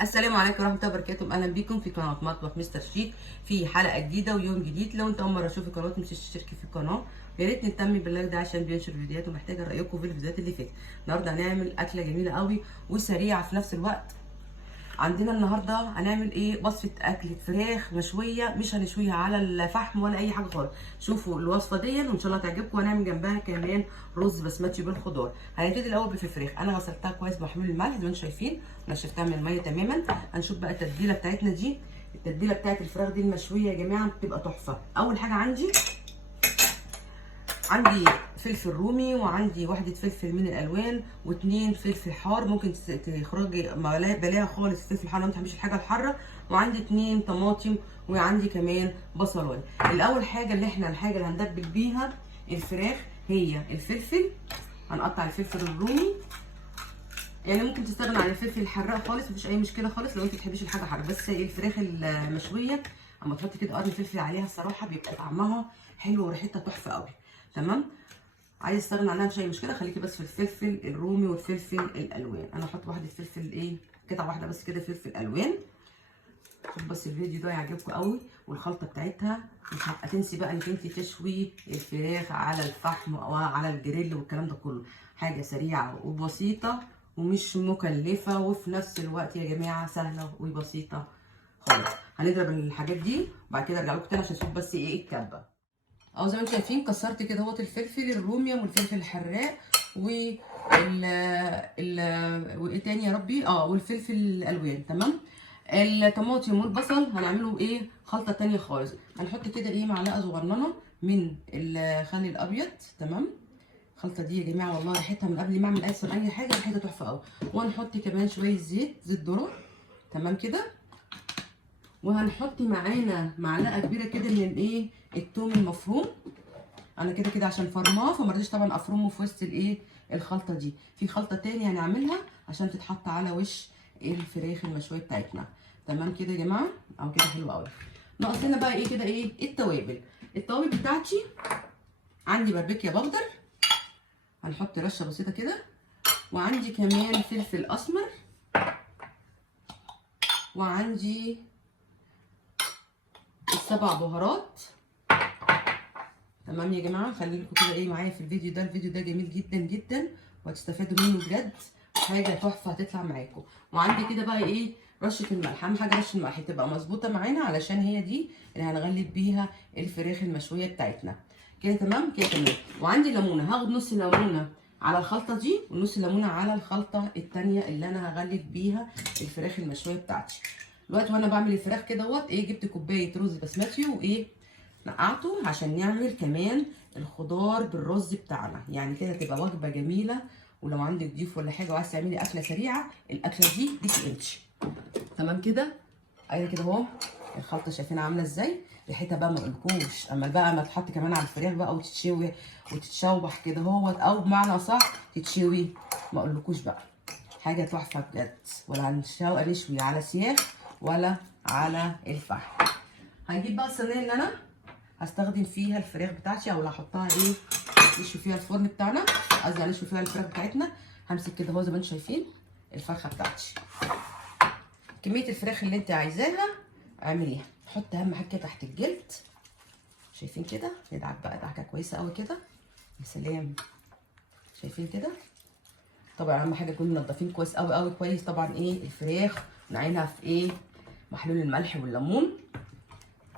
السلام عليكم ورحمه الله وبركاته. اهلا بيكم في قناه مطبخ مستر شيك في حلقه جديده ويوم جديد. لو انت اول مره تشوف القناه مش تشتركي في القناه، يا ريت نهتم باللايك ده عشان بينشر فيديوهات ومحتاجه رايكم في الفيديوهات اللي فاتت. النهارده هنعمل اكله جميله قوي وسريعه في نفس الوقت. عندنا النهارده هنعمل ايه؟ وصفه اكله فراخ مشويه، مش هنشويها على الفحم ولا اي حاجه خالص. شوفوا الوصفه دي وان شاء الله تعجبكم. وهنعمل جنبها كمان رز بسمتي بالخضار. هنبتدي الاول بالفراخ. انا غسلتها كويس بمحلول الملح زي ما انتم شايفين، ونشفتها من الميه تماما. هنشوف بقى التتبيله بتاعتنا دي. التتبيله بتاعت الفراخ دي المشويه يا جماعه بتبقى تحفه. اول حاجه عندي فلفل رومي، وعندي واحدة فلفل من الألوان، واتنين فلفل حار. ممكن تخرجي بلاها خالص الفلفل الحار لو ما بتحبيش الحاجة الحارة. وعندي اتنين طماطم، وعندي كمان بصلايه. الأول حاجة الحاجة اللي هندبل بيها الفراخ هي الفلفل. هنقطع الفلفل الرومي، يعني ممكن تستغنى عن الفلفل الحراق خالص، مفيش أي مشكلة خالص لو انت بتحبيش الحاجة حارة. بس الفراخ المشوية اما تحطي كده قرن فلفل عليها الصراحة بيبقى طعمها حلو وريحتها تحفة قوي. تمام. عايز استغنى عنها مش اي مشكله، خليكي بس في الفلفل الرومي والفلفل الالوان. انا هحط واحده فلفل ايه، قطعه واحده بس كده فلفل الوان. شوف بس الفيديو ده يعجبكم قوي. والخلطه بتاعتها مش هتنسي بقى انك انت تشوي الفراخ على الفحم او على الجريل والكلام ده كله. حاجه سريعه وبسيطه ومش مكلفه، وفي نفس الوقت يا جماعه سهله وبسيطه خالص. هنضرب الحاجات دي وبعد كده ارجع لكم تاني عشان نشوف بس ايه الكبه. اهو زي ما انتم شايفين كسرت كده اهوت الفلفل الرومي والفلفل الحراق وايه تاني يا ربي، والفلفل الالوان. تمام. الطماطم والبصل هنعمله ايه خلطه تانية خالص. هنحط كده ايه معلقه صغننه من الخل الابيض. تمام. الخلطه دي يا جماعه والله ريحتها من قبل ما اعمل اصلا اي حاجه ريحتها تحفه قوي. وهنحط كمان شويه زيت ذره. تمام كده. وهنحط معانا معلقه كبيره كده من الايه الثوم المفروم. انا كده كده عشان فرماه فما رضيتش طبعا افرمه في وسط الايه الخلطه دي. في خلطه تاني هنعملها عشان تتحط على وش الفراخ المشويه بتاعتنا. تمام كده يا جماعه، او كده حلو قوي. ناقص لنا بقى ايه كده ايه التوابل بتاعتي. عندي باربيكيا بودر، هنحط رشه بسيطه كده. وعندي كمان فلفل اسمر، وعندي السبع بهارات. تمام يا جماعه، خليكم كده ايه معايا في الفيديو ده. الفيديو ده جميل جدا جدا وهتستفادوا منه بجد، حاجه تحفه هتطلع معاكم. وعندي كده بقى ايه رشه الملح. اهم حاجه رشه الملح تبقى مظبوطه معانا علشان هي دي اللي هنغلف بيها الفراخ المشويه بتاعتنا. كده تمام كده تمام. وعندي ليمونه، هاخد نص ليمونه على الخلطه دي ونص ليمونه على الخلطه الثانيه اللي انا هغلف بيها الفراخ المشويه بتاعتي. دلوقتي وانا بعمل الفراخ كده ايه جبت كوبايه رز بسمتي وايه نقعته عشان نعمل كمان الخضار بالرز بتاعنا. يعني كده تبقى وجبه جميله. ولو عندك ضيوف ولا حاجه وعايزه تعملي اكله سريعه، الاكله دي ليكي انت. تمام كده. ايوه كده اهو. الخلطه شايفينها عامله ازاي؟ ريحتها بقى ما اقولكوش. اما بقى ما تحط كمان على الفراخ بقى وتتشوي وتتشوح كده اهوت، او بمعنى صح تتشوي، ما اقولكوش بقى حاجه تحفه بجد. ولا نشوي على سياخ ولا على الفحم. هنجيب بقى الصينيه اللي انا هستخدم فيها الفراخ بتاعتي، او اللي هحطها ايه نشوي فيها الفرن بتاعنا، قصدي هنشوي فيها الفراخ بتاعتنا. همسك كده اهو زي ما انتم شايفين الفرخه بتاعتي. كميه الفراخ اللي انت عايزاها اعمليها. حط اهم حاجه تحت الجلد. شايفين كده ندعك بقى دعكه كويسه قوي كده. يا سلام. شايفين كده. طبعا اهم حاجه نكون منضفين كويس قوي قوي كويس طبعا ايه الفراخ، ونعينها في ايه محلول الملح والليمون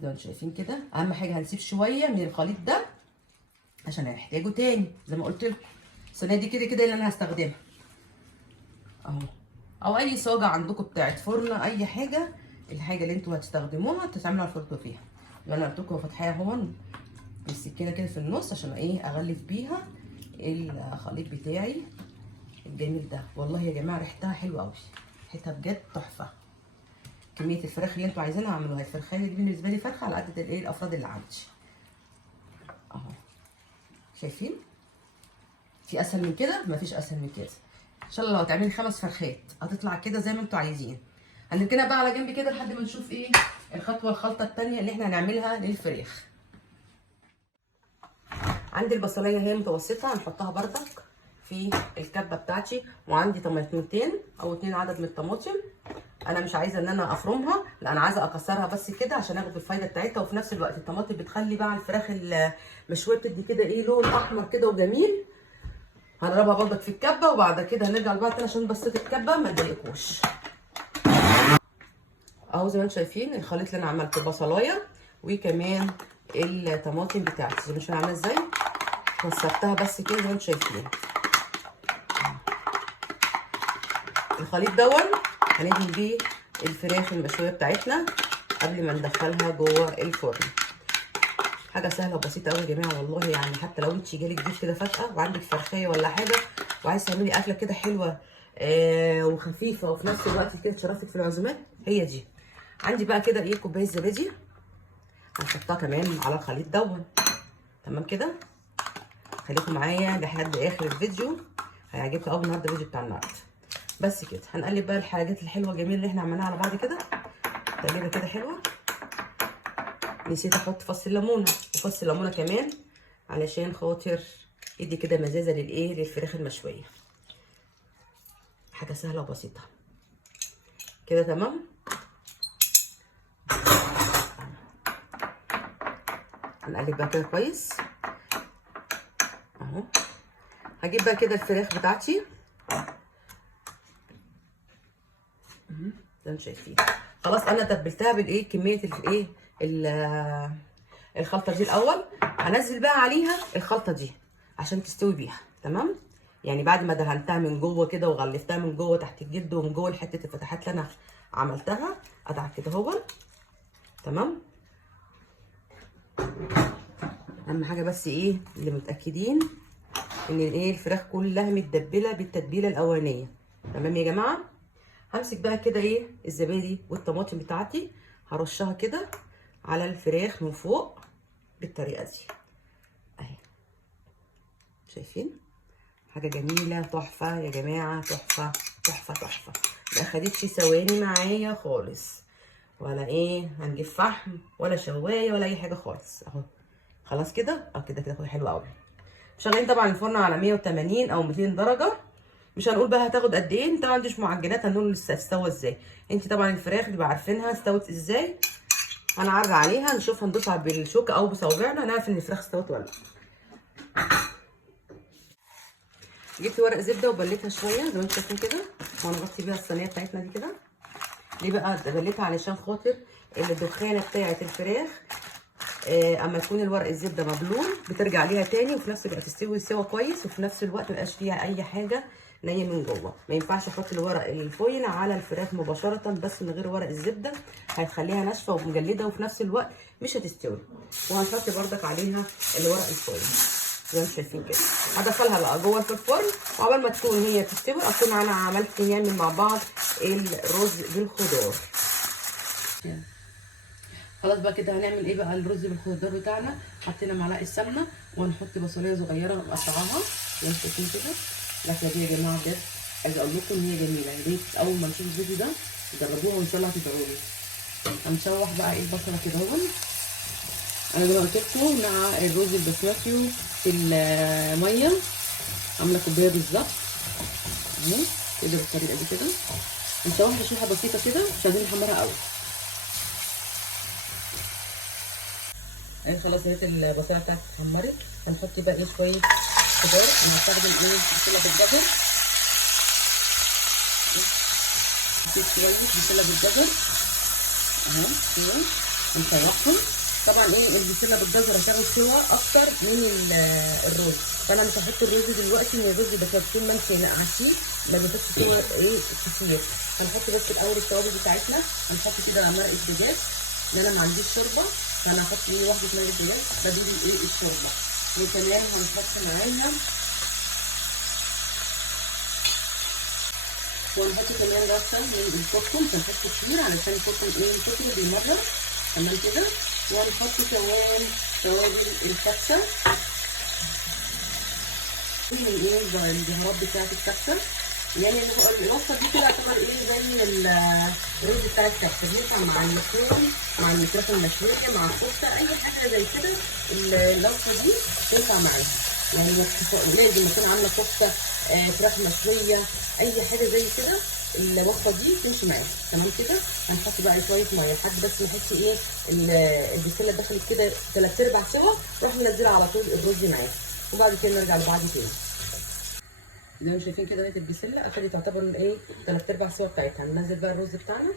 زي ما انتم شايفين كده. اهم حاجه هنسيب شويه من الخليط ده عشان هنحتاجه تاني زي ما قلت لكم. الصينيه دي كده كده اللي انا هستخدمها اهو، او اي صاجه عندكم بتاعت فرن، اي حاجه الحاجه اللي انتوا هتستخدموها تستعملوا على الفرن فيها. يبقى انا قلت لكم فاتحاها اهو بالسكينه كده في النص عشان ايه اغلف بيها الخليط بتاعي الجميل ده. والله يا جماعه ريحتها حلوه قوي، ريحتها بجد تحفه. كميه الفراخ اللي انتوا عايزينها اعملوها. الفرخه دي بالنسبه لي فرخه على قد الايه الافراد اللي عندي اهو. شايفين؟ في اسهل من كده؟ مفيش اسهل من كده. ان شاء الله لو هتعملي 5 فرخات هتطلع كده زي ما انتوا عايزين. هنركنها بقى على جنب كده لحد ما نشوف ايه الخلطه الثانيه اللي احنا هنعملها للفراخ. عندي البصلايه هي متوسطه هنحطها بردك في الكبه بتاعتي. وعندي طماطمتين او 2 عدد من الطماطم انا مش عايزه ان انا افرمها، لا انا عايزه اكسرها بس كده عشان اخد الفايده بتاعتها. وفي نفس الوقت الطماطم بتخلي بقى الفراخ المشويه بتدي كده ايه لون احمر كده وجميل. هنضربها برضك في الكبه وبعد كده هنرجع لبعض تاني عشان بس الكبه ما تضايقكوش. اهو زي ما انتم شايفين الخليط اللي انا عملته بصلايه وكمان الطماطم بتاعتي زي ما انتم عامله ازاي، كسرتها بس كده زي ما انتم شايفين. الخليط دون هندهن بيه الفراخ المشويه بتاعتنا قبل ما ندخلها جوه الفرن. حاجه سهله وبسيطه قوي يا جماعه والله. يعني حتى لو انت جالك ضيف كده فجاه وعندك فرخيه ولا حاجه وعايزه تعملي اكله كده حلوه وخفيفه وفي نفس الوقت كده تشرفك في العزومات، هي دي. عندي بقى كده ايه كوبايه زبادي هنحطها كمان على الخليط دون. تمام كده. خليكم معايا لحد اخر الفيديو، هيعجبكم قوي النهارده الفيديو بتاع النهارده. بس كده هنقلب بقى الحاجات الحلوه الجميله اللي احنا عملناها على بعض كده تقليبه كده حلوه. نسيت احط فص الليمونه وفص الليمونه كمان علشان خاطر يدي كده مزازه للايه للفراخ المشويه. حاجه سهله وبسيطه كده. تمام. هنقلب بقى كده كويس اهو. هجيب بقى كده الفراخ بتاعتي زي ما انتم شايفين. خلاص انا تبلتها بالايه كميه الايه الخلطه دي. الاول هنزل بقى عليها الخلطه دي عشان تستوي بيها. تمام. يعني بعد ما دهنتها من جوه كده وغلفتها من جوه تحت الجلد ومن جوه حته الفتحات اللي انا عملتها ادعك كده اهو. تمام. اهم حاجه بس ايه اللي متاكدين ان الايه الفراخ كلها متدبله بالتتبيله الاولانيه. تمام يا جماعه. همسك بقى كده ايه الزبادي والطماطم بتاعتي هرشها كده على الفراخ من فوق بالطريقه دي اهي. شايفين حاجه جميله تحفه يا جماعه. تحفه تحفه تحفه. ما خدتش ثواني معايا خالص ولا ايه هنجيب فحم ولا شوايه ولا اي حاجه خالص اهو. خلاص كده كده كده حلو قوي. شغالين طبعا الفرن على 180 او 200 درجه. مش هنقول بقى هتاخد قد ايه، انت ما عنديش معجنات هنقول لسه استوى ازاي. انت طبعا الفراخ بيبقى عارفينها استوت ازاي. هنعرض عليها نشوف هندوسها بالشوكه او بصوابعنا هنعرف ان الفراخ استوت ولا لا. جبت ورق زبده وبليتها شويه زي ما انتم شايفين كده وهنغطي بيها الصينيه بتاعتنا دي كده. ليه بقى بليتها؟ علشان خاطر الدخانه بتاعه الفراخ اما تكون الورق الزبده مبلول بترجع ليها تاني وفي نفس الوقت تستوي سوا كويس وفي نفس الوقت ميبقاش فيها اي حاجه نيه من جوه. ما ينفعش احط الورق الفويل على الفراخ مباشره بس من غير ورق الزبده، هتخليها ناشفه ومجلده وفي نفس الوقت مش هتستوي. وهنحط بردك عليها الورق الفويل زي ما انتم شايفين كده. هدخلها بقى جوه في الفرن وعقبال ما تكون هي تستوي اكون انا عملت نعمل مع بعض الرز بالخضار. خلاص بقى كده هنعمل ايه بقى الرز بالخضار بتاعنا. حطينا معلقه سمنه وهنحط بصلايه صغيره نقطعها زي ما انتم شايفين كده. الاكله دي يا جماعه بجد عايزه اقول لكم ان هي جميله. يا ريت اول ما نشوف الفيديو ده جربوها وان شاء الله هتدعوا لي. هنشوح بقى ايه البصله كده اهو. انا زي ما قلت لكم مع الرز البسمتي في الميه عامله كوبايه بالظبط اهو كده بالطريقه دي كده. هنشوحها تشويحه بسيطه كده مش عايزين نحمرها قوي. خلاص لقيت البصله بتاعتي اتحمرت. هنحط بقى ايه شويه خضار. انا هستخدم ايه بسله بالجزر. شويه بسله بالجزر اهو كده هنشوحهم. طبعا ايه البسله بالجزر هتاخد سوا اكتر من الرز فانا مش هحط الرز دلوقتي ان الرز ده طول ما انت نقعتيه ما بياخدش سوا ايه كتير. هنحط بس الاول التوابل بتاعتنا. هنحط كده مرقه دجاج لان انا ما عنديش شوربه فانا هحط ايه واحده مرقه دجاج بديل ايه الشوربه. وكمان هنحط معاها وهنحط كمان رشه من الكركم. هنحط كتير علشان الكركم ايه الكركم بالمره. تمام كده. وهنحط كمان توابل الكبسه من ايه البهارات بتاعت الكبسه. يعني الوصفه دي كده تعتبر ايه زي الرز بتاع الكبسه بينفع مع اللحوم مع الفراخ المشويه مع الكفته اي حاجه زي كده. الوصفه دي تنفع معاها. يعني لازم يكون عامله كفته فراخ مشويه اي حاجه زي كده الوصفه دي تمشي معاها تمام كده. هنحط بقى شويه ميه لحد بس نحس ايه البسله دخلت كده 3/4 سوا، نروح منزلها على طول الرز معاها، وبعد كده نرجع لبعض تاني. زي ما شايفين كده لقيت البسله اخدت تعتبر ايه 3/4 سوا بتاعتها. هننزل بقى الرز بتاعنا.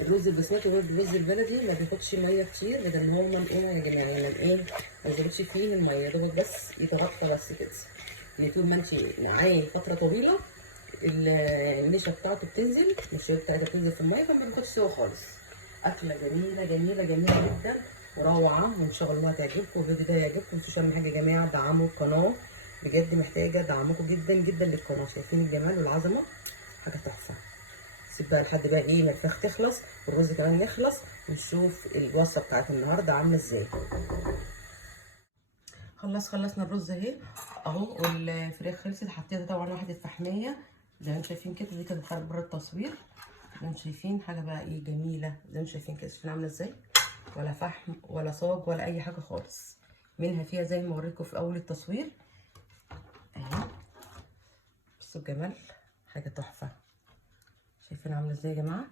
الرز البسمتي والرز البلدي ما بياخدش ميه كتير، بدل ما هو ايه يا جماعه يعني ايه ما بياخدش فيه الميه، يا دوبك بس يتغطى بس كده. يعني طول ما انت معاه فتره طويله النشا بتاعته بتنزل، النشا بتاعتها بتنزل في الميه، فما بياخدش سوا خالص. اكله جميله جميله جميله جدا وروعه، وان شاء الله هتعجبكم. الفيديو ده هيعجبكم. متنسوش اهم حاجه يا جماعه دعموا القناه، بجد محتاجه دعمكم جدا جدا للقناه. شايفين الجمال والعظمه؟ حاجه تحفه. سيب بقى لحد بقى ايه ما الفراخ تخلص والرز كمان يخلص، ونشوف الوصفه بتاعت النهارده عامله ازاي. خلصنا الرز اهي اهو، والفراخ خلصت. حطيتها طبعا واحده فحميه زي ما انتم شايفين كده، دي كانت خارج بره التصوير. زي ما انتم شايفين حاجه بقى ايه جميله، زي ما انتم شايفين كده. شايفين عامله ازاي؟ ولا فحم ولا صاج ولا اي حاجه خالص، منها فيها زي ما وريتكم في اول التصوير اهي. بصوا الجمال، حاجه تحفه. شايفين عامله ازاي يا جماعه؟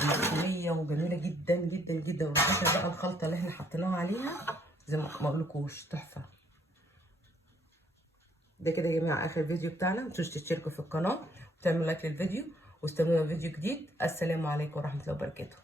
مستويه وجميله جدا جدا جدا. وريحتها بقى الخلطه اللي احنا حطيناها عليها زي ما اقولكوش تحفه. ده كده يا جماعه اخر فيديو بتاعنا. متنسوش تشتركوا في القناه وتعملوا لايك للفيديو، واستنونا فيديو جديد. السلام عليكم ورحمه الله وبركاته.